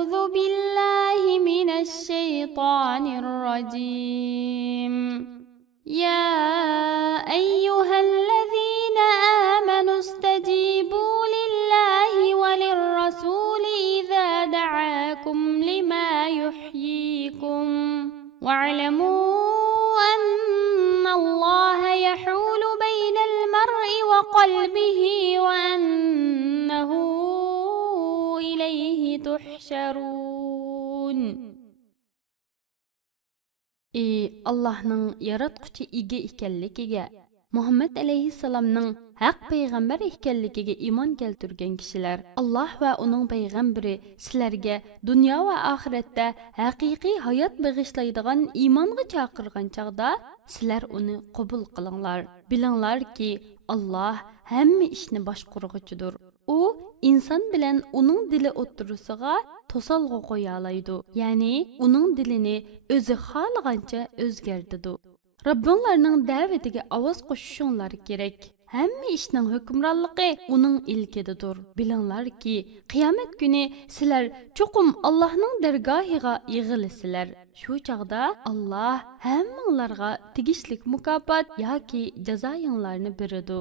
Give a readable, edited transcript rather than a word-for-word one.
أعوذ بالله من الشيطان الرجيم يا أيها الذين آمنوا استجيبوا لله وللرسول إذا دعاكم لما يحييكم واعلموا أن الله يحول بين المرء وقلبه وأنه إليه تحشرون. Allah'ның yaratquchi ega ekanligiga, Muhammad alayhissalomning haq payg'ambar ekanligiga iymon keltirgan kishilar, Alloh va uning payg'ambari sizlarga dunyo va oxiratda haqiqiy hayot bag'ishlaydigan iymonga chaqirgan chaqda sizlar uni qabul qilinglar. Bilinglarki, Alloh hamma ishni boshqaruvchidir. U inson bilan uning dili o'tirisiga to'salg'i qo'ya oladi. Ya'ni uning dilini o'zi xohlagancha o'zgartiradi. Rabbinglarning da'vatiga ovoz qo'shishinglar kerak. Hamma ishning hukmronligi uning ilkididir. Bilinglarki, qiyomat kuni sizlar cho'qim Allohning dargohiga yig'ilasizlar. Shu chaqda Alloh hammanglarga tegishli mukofot yoki jazoinglarni beradi.